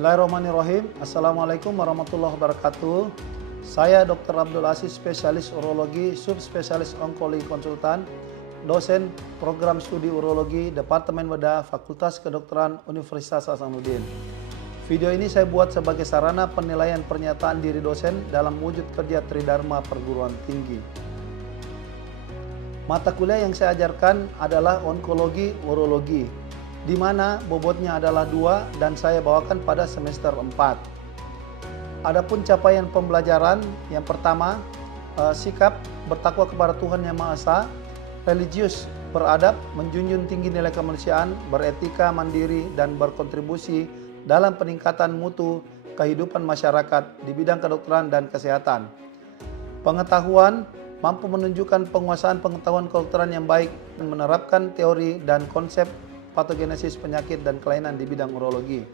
Bismillahirrahmanirrahim. Assalamualaikum warahmatullahi wabarakatuh. Saya Dr. Abdul Aziz, spesialis urologi, subspesialis onkologi konsultan, dosen program studi urologi, Departemen Bedah, Fakultas Kedokteran Universitas Hasanuddin. Video ini saya buat sebagai sarana penilaian pernyataan diri dosen dalam wujud kerja Tridharma Perguruan Tinggi. Mata kuliah yang saya ajarkan adalah onkologi urologi, di mana bobotnya adalah 2 dan saya bawakan pada semester 4. Adapun capaian pembelajaran, yang pertama, sikap bertakwa kepada Tuhan Yang Maha Esa, religius, beradab, menjunjung tinggi nilai kemanusiaan, beretika, mandiri, dan berkontribusi dalam peningkatan mutu kehidupan masyarakat di bidang kedokteran dan kesehatan. Pengetahuan, mampu menunjukkan penguasaan pengetahuan kedokteran yang baik dan menerapkan teori dan konsep patogenesis penyakit dan kelainan di bidang urologi.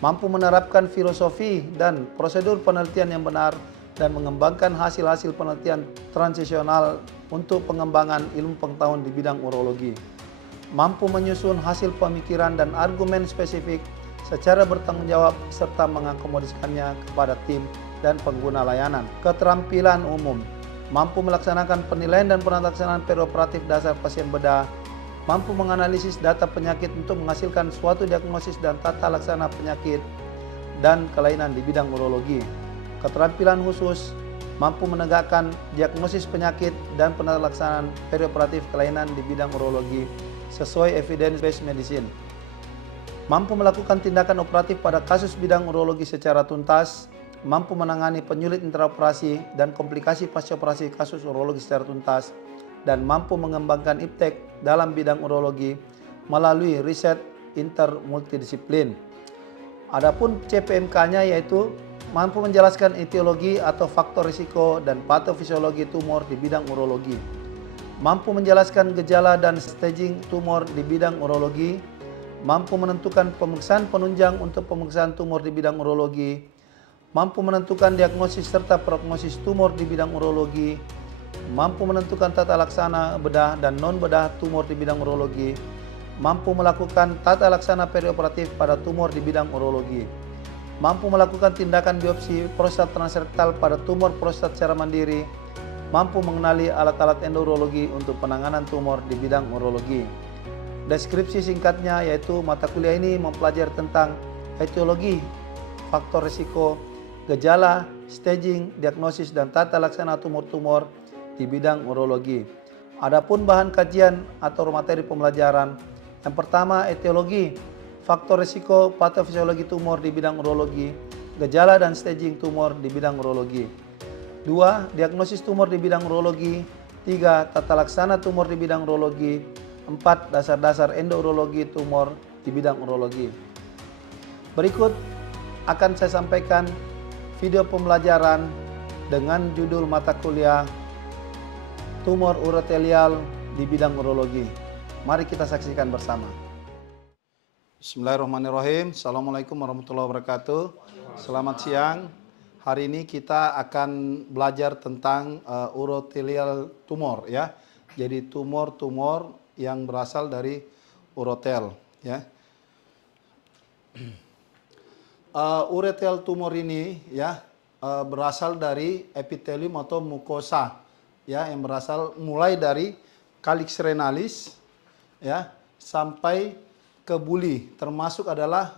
Mampu menerapkan filosofi dan prosedur penelitian yang benar dan mengembangkan hasil-hasil penelitian transisional untuk pengembangan ilmu pengetahuan di bidang urologi. Mampu menyusun hasil pemikiran dan argumen spesifik secara bertanggung jawab serta mengakomodasikannya kepada tim dan pengguna layanan. Keterampilan umum, mampu melaksanakan penilaian dan penataksana perioperatif dasar pasien bedah, mampu menganalisis data penyakit untuk menghasilkan suatu diagnosis dan tata laksana penyakit dan kelainan di bidang urologi. Keterampilan khusus, mampu menegakkan diagnosis penyakit dan penelaksanaan perioperatif kelainan di bidang urologi sesuai evidence-based medicine. Mampu melakukan tindakan operatif pada kasus bidang urologi secara tuntas, mampu menangani penyulit intraoperasi dan komplikasi pasca operasi kasus urologi secara tuntas, dan mampu mengembangkan iptek dalam bidang urologi melalui riset intermultidisiplin. Adapun CPMK-nya yaitu mampu menjelaskan etiologi atau faktor risiko dan patofisiologi tumor di bidang urologi, mampu menjelaskan gejala dan staging tumor di bidang urologi, mampu menentukan pemeriksaan penunjang untuk pemeriksaan tumor di bidang urologi, mampu menentukan diagnosis serta prognosis tumor di bidang urologi, mampu menentukan tata laksana bedah dan non-bedah tumor di bidang urologi, mampu melakukan tata laksana perioperatif pada tumor di bidang urologi, mampu melakukan tindakan biopsi prostat transrektal pada tumor prostat secara mandiri, mampu mengenali alat-alat endourologi untuk penanganan tumor di bidang urologi. Deskripsi singkatnya yaitu mata kuliah ini mempelajari tentang etiologi, faktor risiko, gejala, staging, diagnosis, dan tata laksana tumor-tumor di bidang urologi. Adapun bahan kajian atau materi pembelajaran, yang pertama etiologi, faktor risiko patofisiologi tumor di bidang urologi, gejala dan staging tumor di bidang urologi. 2. Diagnosis tumor di bidang urologi. 3. Tata laksana tumor di bidang urologi. 4. Dasar-dasar endourologi tumor di bidang urologi. Berikut akan saya sampaikan video pembelajaran dengan judul mata kuliah tumor urotelial di bidang urologi. Mari kita saksikan bersama. Bismillahirrahmanirrahim. Assalamualaikum warahmatullahi wabarakatuh. Selamat siang. Hari ini kita akan belajar tentang urotelial tumor ya. Jadi tumor-tumor yang berasal dari urotel ya. Urotel tumor ini ya berasal dari epitelium atau mukosa ya, yang berasal mulai dari calyx renalis ya sampai ke buli, termasuk adalah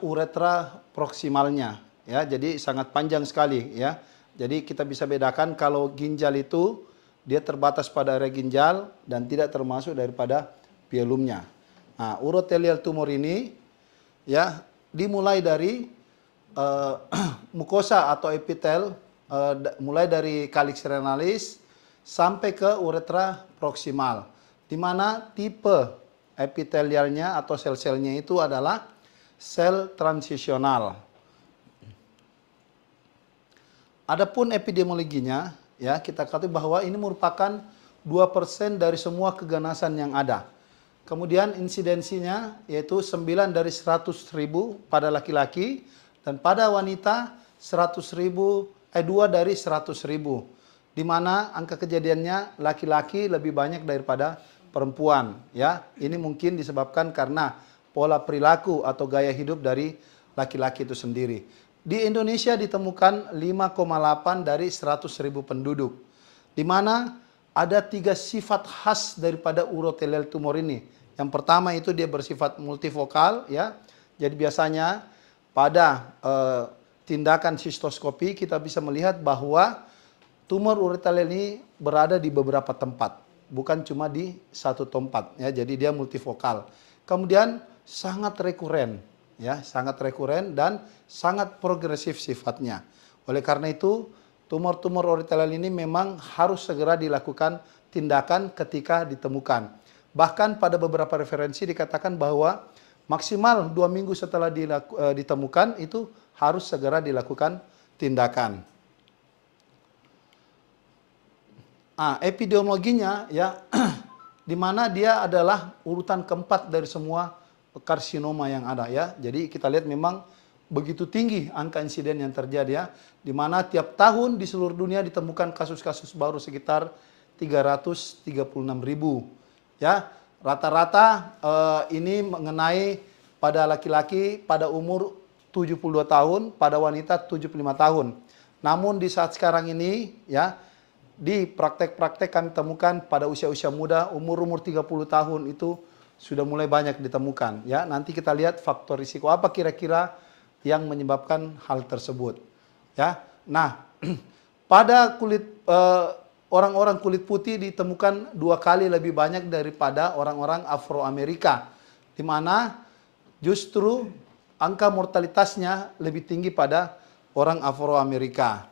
uretra proksimalnya ya. Jadi sangat panjang sekali ya. Jadi kita bisa bedakan kalau ginjal itu dia terbatas pada area ginjal dan tidak termasuk daripada pielumnya. Nah, urotelial tumor ini ya dimulai dari mukosa atau epitel, mulai dari calyx renalis sampai ke uretra proksimal, di mana tipe epitelialnya atau sel-selnya itu adalah sel transisional. Adapun epidemiologinya ya, kita katakan bahwa ini merupakan 2% dari semua keganasan yang ada. Kemudian insidensinya yaitu 9 dari 100.000 pada laki-laki dan pada wanita 2 dari 100.000, di mana angka kejadiannya laki-laki lebih banyak daripada perempuan ya. Ini mungkin disebabkan karena pola perilaku atau gaya hidup dari laki-laki itu sendiri. Di Indonesia ditemukan 5,8 dari 100.000 penduduk. Di mana ada 3 sifat khas daripada urotelial tumor ini. Yang pertama itu dia bersifat multivokal, ya. Jadi biasanya pada tindakan sistoskopi kita bisa melihat bahwa tumor urotelial ini berada di beberapa tempat, bukan cuma di satu tempat, ya. Jadi dia multivokal. Kemudian sangat rekuren, ya, sangat rekuren dan sangat progresif sifatnya. Oleh karena itu, tumor-tumor urotelial ini memang harus segera dilakukan tindakan ketika ditemukan. Bahkan pada beberapa referensi dikatakan bahwa maksimal 2 minggu setelah ditemukan itu harus segera dilakukan tindakan. Epidemiologinya, ya, di mana dia adalah urutan keempat dari semua karsinoma yang ada, ya. Jadi kita lihat memang begitu tinggi angka insiden yang terjadi, ya, di mana tiap tahun di seluruh dunia ditemukan kasus-kasus baru sekitar 336.000, ya. Rata-rata ini mengenai pada laki-laki pada umur 72 tahun, pada wanita 75 tahun. Namun di saat sekarang ini, ya, di praktek-praktek kami temukan pada usia-usia muda, umur-umur 30 tahun itu sudah mulai banyak ditemukan, ya. Nanti kita lihat faktor risiko apa kira-kira yang menyebabkan hal tersebut, ya. Nah, pada kulit orang-orang kulit putih ditemukan 2 kali lebih banyak daripada orang-orang Afroamerika, di mana justru angka mortalitasnya lebih tinggi pada orang Afroamerika.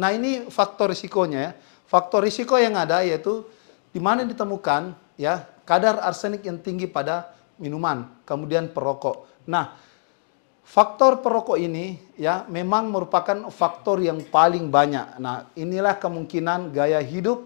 Nah, ini faktor risikonya, ya. Faktor risiko yang ada yaitu di mana ditemukan, ya, kadar arsenik yang tinggi pada minuman, kemudian perokok. Nah, faktor perokok ini, ya, memang merupakan faktor yang paling banyak. Nah, inilah kemungkinan gaya hidup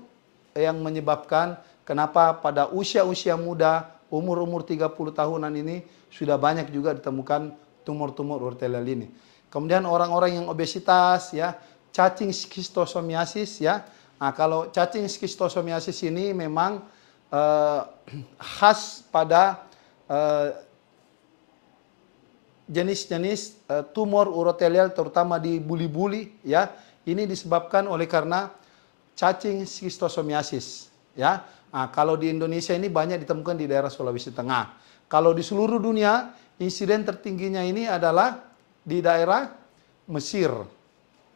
yang menyebabkan kenapa pada usia-usia muda, umur-umur 30 tahunan ini sudah banyak juga ditemukan tumor-tumor urotelial ini. Kemudian orang-orang yang obesitas, ya, cacing skistosomiasis, ya. Nah, kalau cacing skistosomiasis ini memang khas pada jenis-jenis tumor urotelial terutama di buli-buli, ya. Ini disebabkan oleh karena cacing skistosomiasis, ya. Nah, kalau di Indonesia ini banyak ditemukan di daerah Sulawesi Tengah. Kalau di seluruh dunia insiden tertingginya ini adalah di daerah Mesir,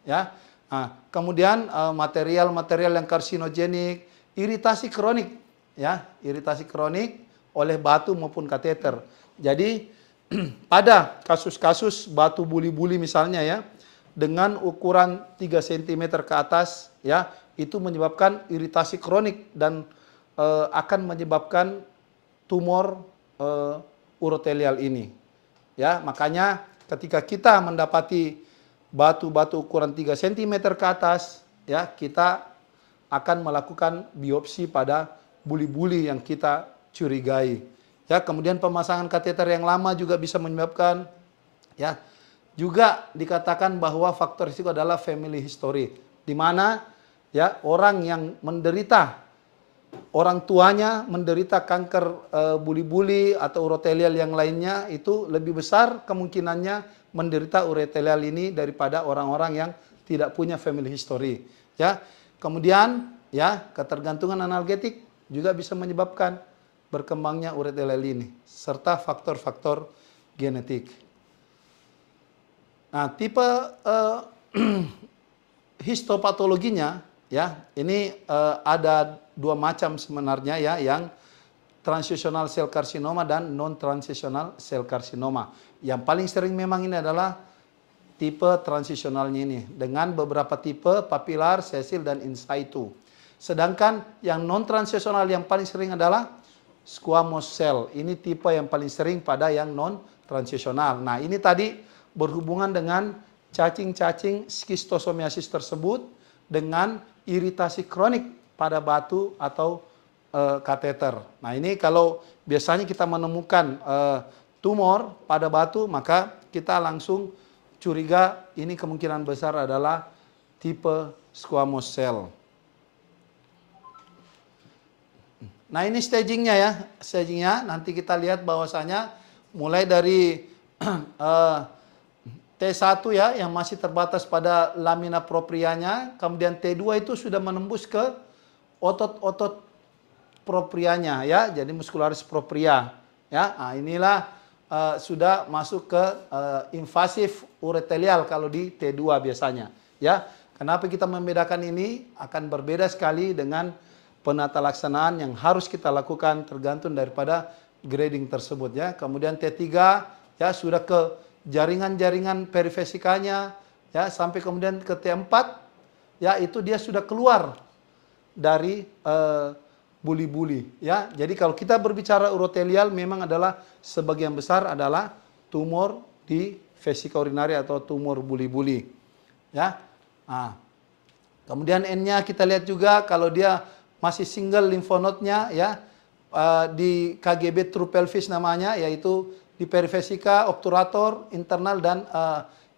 ya. Nah, kemudian material-material yang karsinogenik, iritasi kronik, ya, iritasi kronik oleh batu maupun kateter. Jadi pada kasus-kasus batu buli-buli misalnya, ya, dengan ukuran 3 cm ke atas, ya, itu menyebabkan iritasi kronik dan akan menyebabkan tumor urotelial ini, ya. Makanya ketika kita mendapati batu-batu ukuran 3 cm ke atas, ya, kita akan melakukan biopsi pada buli-buli yang kita curigai, ya. Kemudian pemasangan kateter yang lama juga bisa menyebabkan, ya. Juga dikatakan bahwa faktor risiko adalah family history, di mana, ya, orang yang menderita, orang tuanya menderita kanker buli-buli atau urotelial yang lainnya, itu lebih besar kemungkinannya menderita urotelial ini daripada orang-orang yang tidak punya family history, ya. Kemudian, ya, ketergantungan analgetik juga bisa menyebabkan berkembangnya urotelial ini serta faktor-faktor genetik. Nah, tipe histopatologinya, ya, ini ada 2 macam sebenarnya, ya, yang transitional cell carcinoma dan non-transitional cell carcinoma. Yang paling sering memang ini adalah tipe transisionalnya ini, dengan beberapa tipe papilar, sessil, dan in situ. Sedangkan yang non-transisional yang paling sering adalah squamous cell. Ini tipe yang paling sering pada yang non-transisional. Nah, ini tadi berhubungan dengan cacing-cacing skistosomiasis tersebut dengan iritasi kronik pada batu atau kateter. Nah, ini kalau biasanya kita menemukan tumor pada batu, maka kita langsung curiga ini kemungkinan besar adalah tipe squamous cell. Nah, ini stagingnya, ya. Stagingnya nanti kita lihat bahwasanya mulai dari T1 ya yang masih terbatas pada lamina proprianya, kemudian T2 itu sudah menembus ke otot-otot proprianya ya, jadi muscularis propria ya. Nah, inilah sudah masuk ke invasif uretelial kalau di T2 biasanya ya. Kenapa kita membedakan ini? Akan berbeda sekali dengan penata laksanaan yang harus kita lakukan tergantung daripada grading tersebut ya. Kemudian T3 ya sudah ke jaringan-jaringan perivesikanya ya, sampai kemudian ke T4 ya, itu dia sudah keluar dari buli-buli ya. Jadi kalau kita berbicara urotelial memang adalah sebagian besar adalah tumor di vesika urinaria atau tumor buli-buli ya. Nah, kemudian N-nya kita lihat juga kalau dia masih single limfonodnya ya, di KGB true pelvis namanya, yaitu di perivesika, obturator, internal dan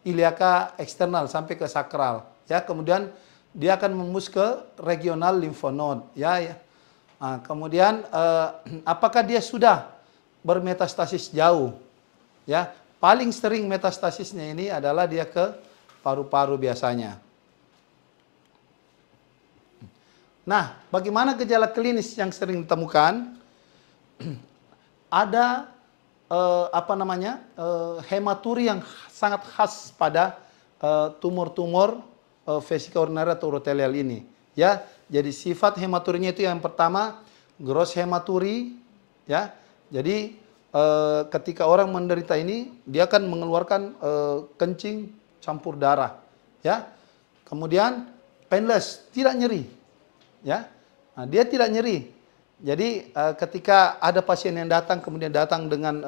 iliaka eksternal sampai ke sakral ya. Kemudian dia akan membus ke regional limfonod ya. Nah, kemudian apakah dia sudah bermetastasis jauh ya? Paling sering metastasisnya ini adalah dia ke paru-paru biasanya. Nah, bagaimana gejala klinis yang sering ditemukan? Ada hematuri yang sangat khas pada tumor-tumor vesika urinaria atau urotelial ini ya. Jadi sifat hematurinya itu yang pertama gross hematuri ya. Jadi ketika orang menderita ini dia akan mengeluarkan kencing campur darah ya. Kemudian painless, tidak nyeri ya. Nah, dia tidak nyeri. Jadi ketika ada pasien yang datang kemudian datang dengan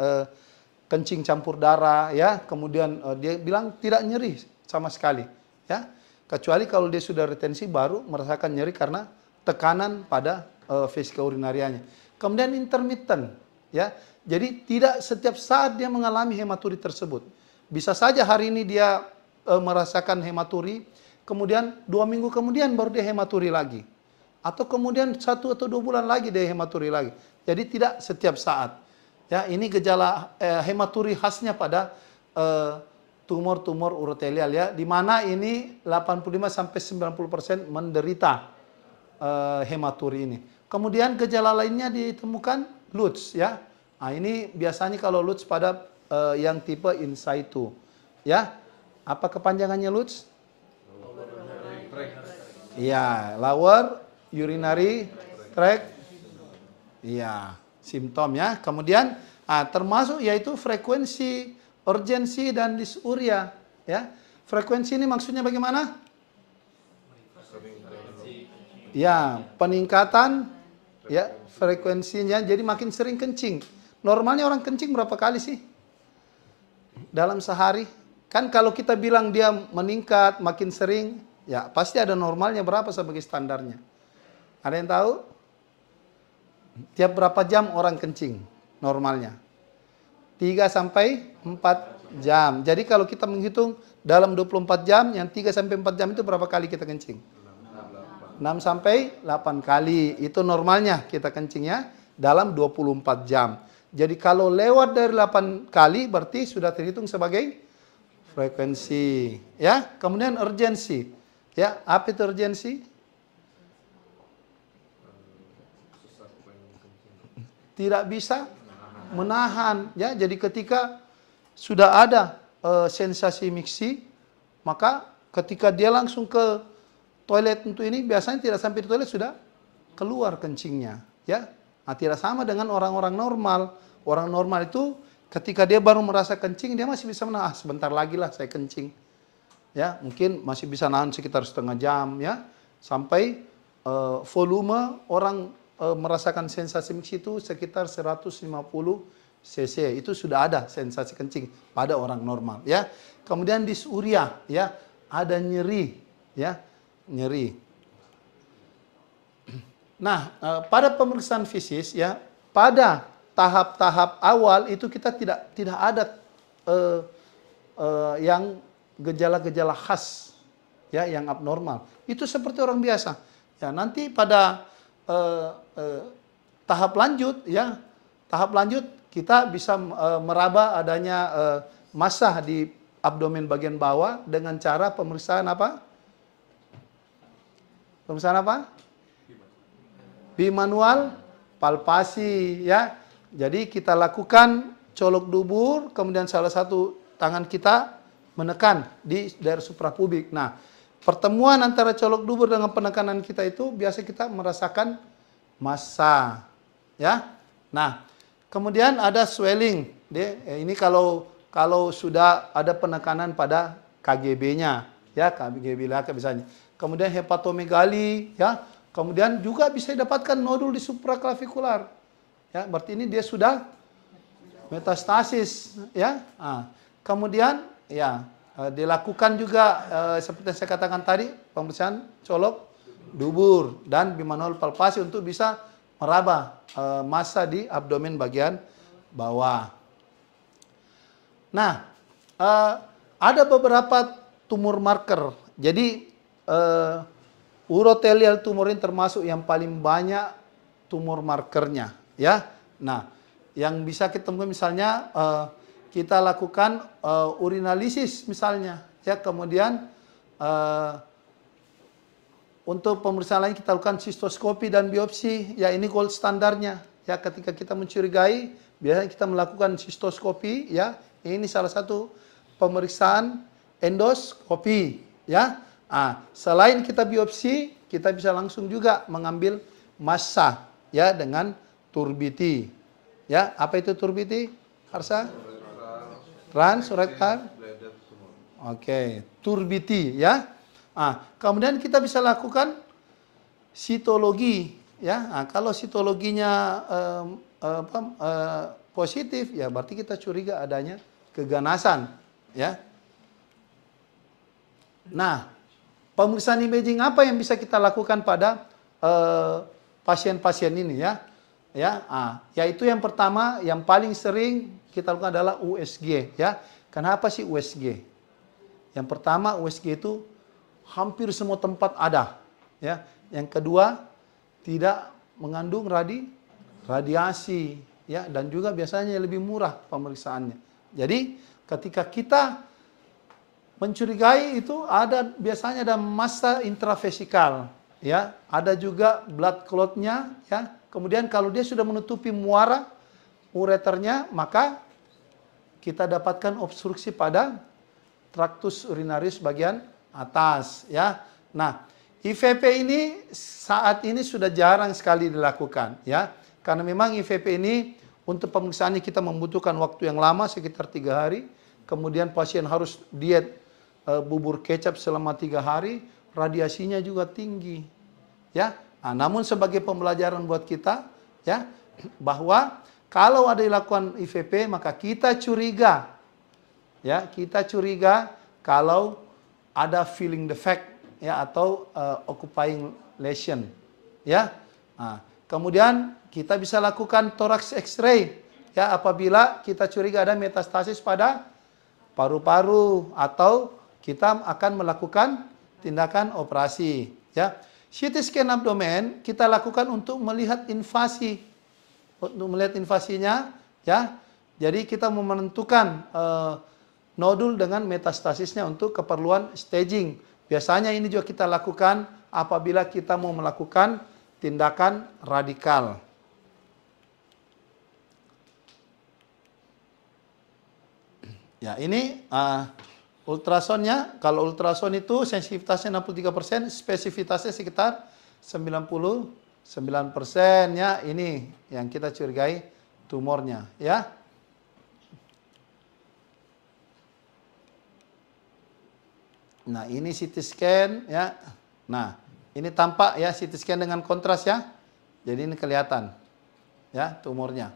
kencing campur darah ya, kemudian dia bilang tidak nyeri sama sekali ya. Kecuali kalau dia sudah retensi baru merasakan nyeri karena tekanan pada vesika urinarianya. Kemudian intermittent ya. Jadi tidak setiap saat dia mengalami hematuri tersebut. Bisa saja hari ini dia merasakan hematuri, kemudian 2 minggu kemudian baru dia hematuri lagi. Atau kemudian 1 atau 2 bulan lagi dia hematuri lagi. Jadi tidak setiap saat. Ya, ini gejala hematuri khasnya pada tumor-tumor urotelial ya, di mana ini 85 sampai 90% menderita hematuri ini. Kemudian gejala lainnya ditemukan LUTS ya. Nah, ini biasanya kalau LUTS pada yang tipe in situ ya. Apa kepanjangannya LUTS? Iya, lower urinary tract. Iya, simptom ya. Kemudian termasuk yaitu frekuensi, urgensi dan dysuria ya. Frekuensi ini maksudnya bagaimana? Ya, peningkatan ya frekuensinya, jadi makin sering kencing. Normalnya orang kencing berapa kali sih dalam sehari? Kan kalau kita bilang dia meningkat makin sering, ya pasti ada normalnya berapa sebagai standarnya. Ada yang tahu? Tiap berapa jam orang kencing normalnya? 3 sampai 4 jam. Jadi kalau kita menghitung dalam 24 jam, yang 3 sampai 4 jam itu berapa kali kita kencing? 6 sampai 8 kali. Itu normalnya kita kencingnya dalam 24 jam. Jadi kalau lewat dari 8 kali berarti sudah terhitung sebagai frekuensi. Ya, kemudian urgensi. Ya, apa itu urgensi? Tidak bisa menahan ya. Jadi ketika sudah ada sensasi miksi, maka ketika dia langsung ke toilet untuk ini biasanya tidak sampai di toilet sudah keluar kencingnya ya. Nah, tidak sama dengan orang-orang normal. Orang normal itu ketika dia baru merasa kencing dia masih bisa menahan, sebentar lagi lah saya kencing ya, mungkin masih bisa nahan sekitar setengah jam ya, sampai volume orang merasakan sensasi miksi itu sekitar 150 cc, itu sudah ada sensasi kencing pada orang normal ya. Kemudian dysuria ya, ada nyeri ya, nyeri. Nah, pada pemeriksaan fisik ya, pada tahap-tahap awal itu kita tidak ada yang gejala-gejala khas ya yang abnormal. Itu seperti orang biasa. Ya, nanti pada tahap lanjut ya, tahap lanjut kita bisa meraba adanya massa di abdomen bagian bawah dengan cara pemeriksaan apa? Pemeriksaan apa? Bimanual palpasi, ya. Jadi kita lakukan colok dubur, kemudian salah satu tangan kita menekan di daerah suprapubik. Nah, pertemuan antara colok dubur dengan penekanan kita itu biasa kita merasakan massa, ya. Nah, kemudian ada swelling. Ini kalau sudah ada penekanan pada KGB-nya, ya, KGB laka misalnya. Kemudian hepatomegali, ya. Kemudian juga bisa didapatkan nodul di supraklavikular. Ya, berarti ini dia sudah metastasis, ya. Nah, kemudian ya dilakukan juga seperti yang saya katakan tadi, pemeriksaan colok dubur dan bimanual palpasi untuk bisa meraba massa di abdomen bagian bawah. Nah, ada beberapa tumor marker. Jadi urothelial tumor ini termasuk yang paling banyak tumor markernya, ya. Nah, yang bisa kita temukan misalnya kita lakukan urinalisis misalnya, ya. Kemudian untuk pemeriksaan lain kita lakukan sistoskopi dan biopsi, ya, ini gold standarnya, ya. Ketika kita mencurigai, biasanya kita melakukan sistoskopi, ya. Ini salah satu pemeriksaan endoskopi, ya. Selain kita biopsi, kita bisa langsung juga mengambil massa, ya, dengan turbiti. Ya, apa itu turbiti? Harsa? Transrektal. Oke, turbiti, ya. Kemudian kita bisa lakukan sitologi, ya. Kalau sitologinya positif, ya berarti kita curiga adanya keganasan, ya. Nah, pemeriksaan imaging apa yang bisa kita lakukan pada pasien-pasien ini, ya? Yaitu yang pertama, yang paling sering kita lakukan adalah USG, ya. Kenapa sih USG? Yang pertama, USG itu hampir semua tempat ada, ya. Yang kedua, tidak mengandung radiasi, ya, dan juga biasanya lebih murah pemeriksaannya. Jadi, ketika kita mencurigai itu biasanya ada massa intravesical, ya, ada juga blood clot-nya, ya. Kemudian kalau dia sudah menutupi muara ureternya, maka kita dapatkan obstruksi pada traktus urinarius bagian atas, ya. Nah, IVP ini saat ini sudah jarang sekali dilakukan, ya, karena memang IVP ini untuk pemeriksaannya kita membutuhkan waktu yang lama sekitar 3 hari, kemudian pasien harus diet bubur kecap selama 3 hari, radiasinya juga tinggi, ya. Namun sebagai pembelajaran buat kita, ya, bahwa kalau ada dilakukan IVP maka kita curiga, ya, kita curiga kalau ada filling defect, ya, atau occupying lesion, ya. Kemudian kita bisa lakukan thorax X-ray, ya, apabila kita curiga ada metastasis pada paru-paru atau kita akan melakukan tindakan operasi, ya. CT scan abdomen kita lakukan untuk melihat invasi, invasinya, ya. Jadi kita mau menentukan nodul dengan metastasisnya untuk keperluan staging. Biasanya ini juga kita lakukan apabila kita mau melakukan tindakan radikal. Ya, ini ultrasonnya, kalau ultrason itu sensitivitasnya 63%, spesifitasnya sekitar 99%, ya. Ini yang kita curigai tumornya, ya. Nah, ini CT scan, ya. Nah, ini tampak, ya, CT scan dengan kontras, ya. Jadi ini kelihatan, ya, tumornya.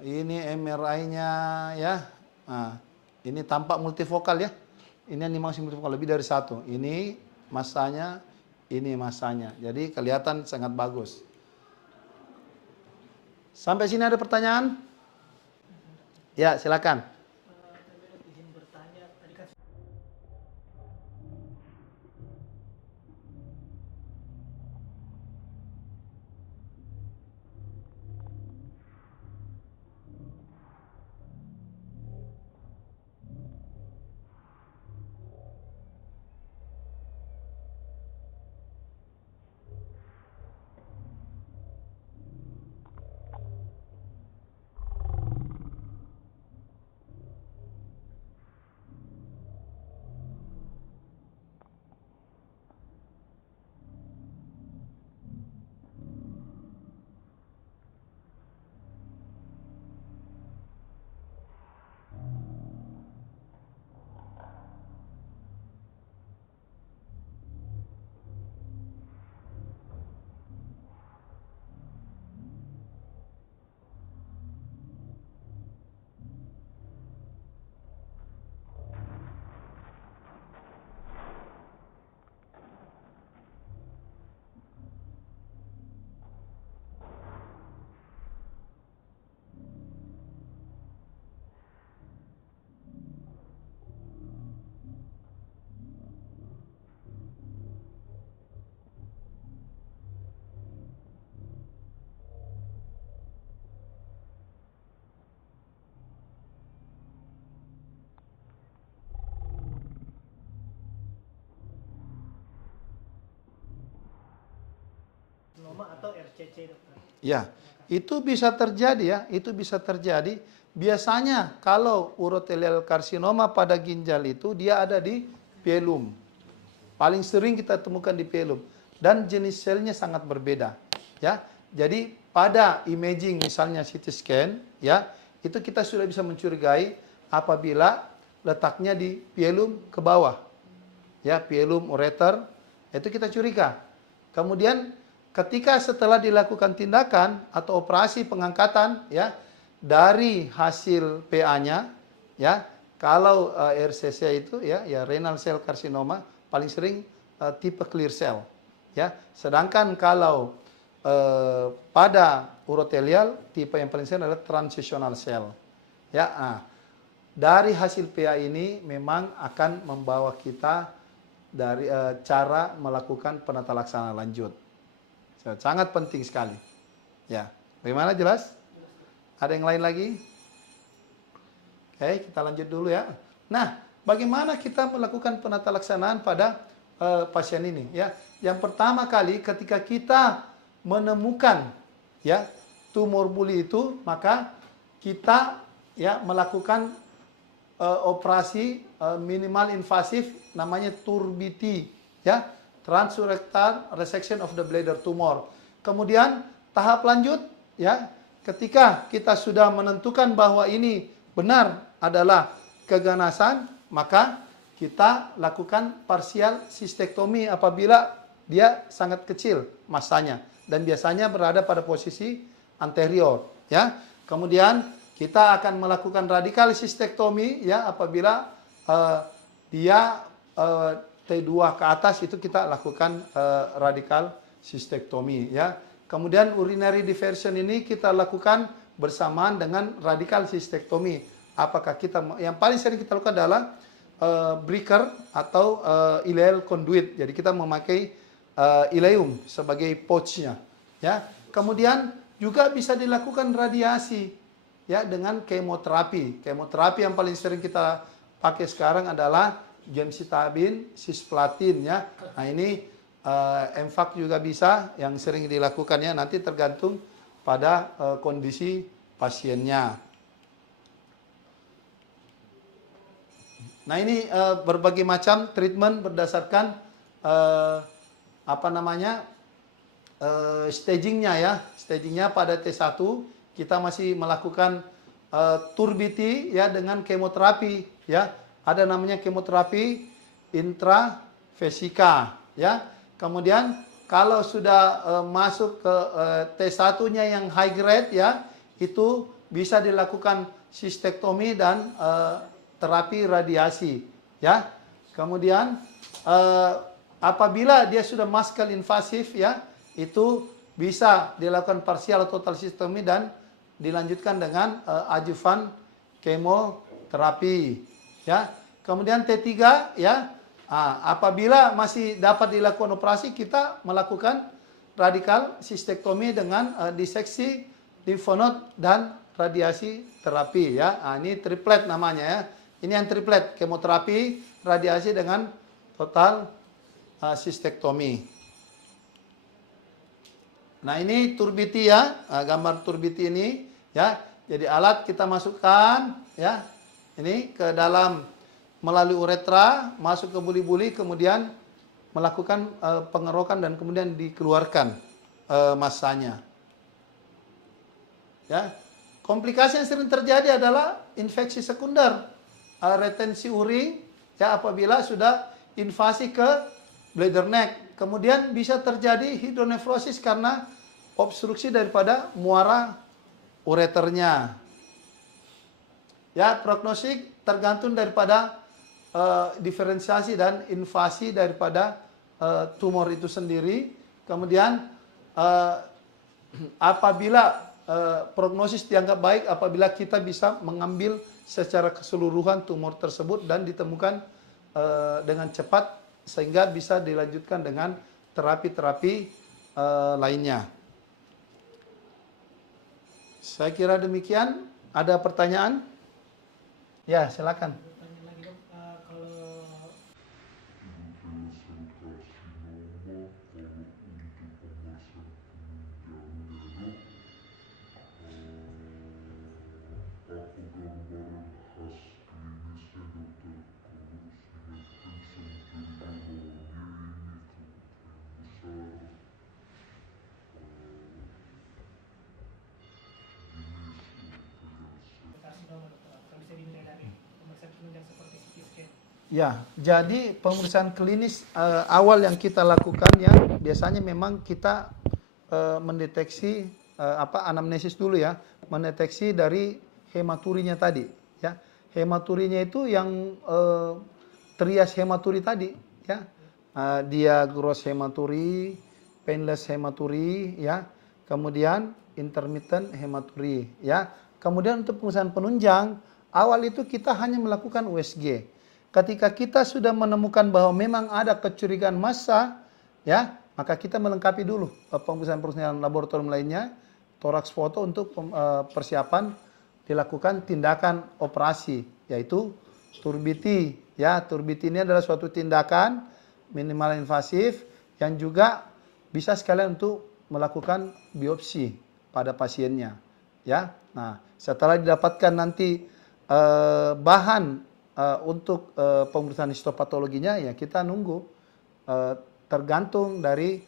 Ini MRI-nya, ya. Nah, ini tampak multifokal, ya. Ini animasi multifokal lebih dari 1. Ini massanya, ini massanya. Jadi kelihatan sangat bagus. Sampai sini ada pertanyaan? Ya, silakan. karsinoma atau RCC, dokter. Ya, itu bisa terjadi ya, itu bisa terjadi. Biasanya kalau urotelial karsinoma pada ginjal itu dia ada di pielum. Paling sering kita temukan di pielum dan jenis selnya sangat berbeda. Ya, jadi pada imaging misalnya CT scan, ya itu kita sudah bisa mencurigai apabila letaknya di pielum ke bawah, ya pielum ureter itu kita curiga. Kemudian ketika setelah dilakukan tindakan atau operasi pengangkatan, ya dari hasil PA-nya, ya kalau RCC itu ya renal cell carcinoma paling sering tipe clear cell, ya. Sedangkan kalau pada urotelial tipe yang paling sering adalah transitional cell, ya. Nah, dari hasil PA ini memang akan membawa kita dari cara melakukan penata laksana lanjut. Sangat penting sekali. Ya, bagaimana jelas? Ada yang lain lagi? Oke, kita lanjut dulu ya. Nah, bagaimana kita melakukan penata laksanaan pada pasien ini? Ya, yang pertama kali ketika kita menemukan ya tumor buli itu, maka kita ya melakukan operasi minimal invasif namanya TURBT, ya, transurethral resection of the bladder tumor. Kemudian tahap lanjut, ya, ketika kita sudah menentukan bahwa ini benar adalah keganasan, maka kita lakukan parsial sistektomi apabila dia sangat kecil masanya dan biasanya berada pada posisi anterior, ya. Kemudian kita akan melakukan radikal sistektomi ya apabila dia T2 ke atas, itu kita lakukan radikal sistektomi ya. Kemudian urinary diversion ini kita lakukan bersamaan dengan radikal sistektomi. Apakah kita yang paling sering kita lakukan adalah breaker atau ileal conduit. Jadi kita memakai ileum sebagai pouch-nya ya. Kemudian juga bisa dilakukan radiasi ya dengan kemoterapi. Kemoterapi yang paling sering kita pakai sekarang adalah gemcitabine, cisplatin ya. Nah ini MVAC juga bisa yang sering dilakukan ya. Nanti tergantung pada kondisi pasiennya. Nah ini berbagai macam treatment berdasarkan stagingnya ya. Stagingnya pada T1 kita masih melakukan TURBT ya dengan kemoterapi ya. Ada namanya kemoterapi intravesika ya. Kemudian kalau sudah masuk ke T1-nya yang high grade ya, itu bisa dilakukan sistektomi dan terapi radiasi ya. Kemudian apabila dia sudah muscle invasif ya, itu bisa dilakukan partial atau total sistektomi dan dilanjutkan dengan adjuvan kemoterapi ya. Kemudian T3 ya, apabila masih dapat dilakukan operasi, kita melakukan radikal sistektomi dengan diseksi limfonod dan radiasi terapi ya. Ini triplet namanya ya. Ini yang triplet, kemoterapi, radiasi dengan total sistektomi. Nah ini TURBT ya, gambar TURBT ini ya. Jadi alat kita masukkan ya, ini ke dalam melalui uretra, masuk ke buli-buli, kemudian melakukan pengerokan dan kemudian dikeluarkan masanya. Ya, komplikasi yang sering terjadi adalah infeksi sekunder, retensi urin, ya apabila sudah invasi ke bladder neck. Kemudian bisa terjadi hidronefrosis karena obstruksi daripada muara ureternya. Ya, prognostik tergantung daripada diferensiasi dan invasi daripada tumor itu sendiri. Kemudian apabila prognosis dianggap baik apabila kita bisa mengambil secara keseluruhan tumor tersebut dan ditemukan dengan cepat sehingga bisa dilanjutkan dengan terapi-terapi lainnya. Saya kira demikian. Ada pertanyaan? Ya, silakan. Ya, jadi pemeriksaan klinis awal yang kita lakukan ya, biasanya memang kita mendeteksi anamnesis dulu ya, mendeteksi dari hematurinya tadi ya. Hematurinya itu yang trias hematuri tadi ya. Dia gross hematuri, painless hematuri ya, kemudian intermittent hematuri ya. Kemudian untuk pemeriksaan penunjang, awal itu kita hanya melakukan USG. Ketika kita sudah menemukan bahwa memang ada kecurigaan massa, ya, maka kita melengkapi dulu pemeriksaan laboratorium lainnya, toraks foto untuk persiapan dilakukan tindakan operasi, yaitu turbiti. Ya, turbiti ini adalah suatu tindakan minimal invasif yang juga bisa sekalian untuk melakukan biopsi pada pasiennya. Ya, nah setelah didapatkan nanti bahan untuk pemeriksaan histopatologinya, ya kita nunggu tergantung dari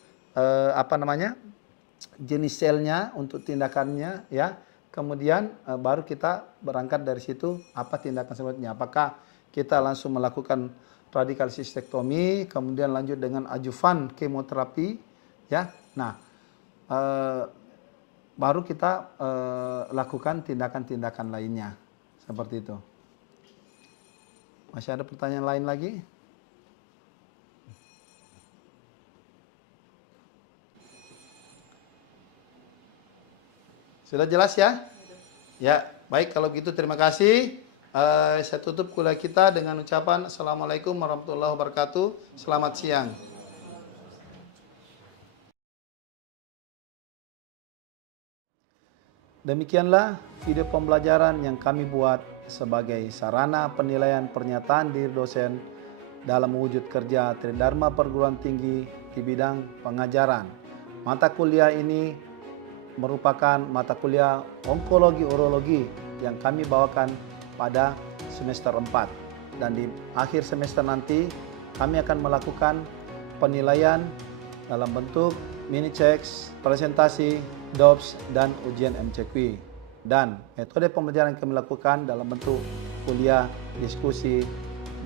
jenis selnya untuk tindakannya ya. Kemudian baru kita berangkat dari situ apa tindakan selanjutnya. Apakah kita langsung melakukan radikal sistektomi, kemudian lanjut dengan adjuvan kemoterapi ya. Nah, baru kita lakukan tindakan-tindakan lainnya seperti itu. Masih ada pertanyaan lain lagi? Sudah jelas ya? Ya, baik kalau gitu terima kasih. Saya tutup kuliah kita dengan ucapan Assalamualaikum warahmatullahi wabarakatuh. Selamat siang. Demikianlah video pembelajaran yang kami buat sebagai sarana penilaian pernyataan diri dosen dalam mewujud kerja Tridharma Perguruan Tinggi di bidang pengajaran. Mata kuliah ini merupakan mata kuliah onkologi urologi yang kami bawakan pada semester 4. Dan di akhir semester nanti kami akan melakukan penilaian dalam bentuk mini checks, presentasi, DOPS, dan ujian MCQ. Dan metode pembelajaran yang kami lakukan dalam bentuk kuliah, diskusi,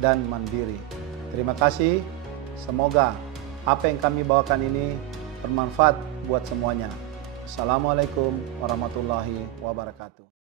dan mandiri. Terima kasih. Semoga apa yang kami bawakan ini bermanfaat buat semuanya. Assalamualaikum warahmatullahi wabarakatuh.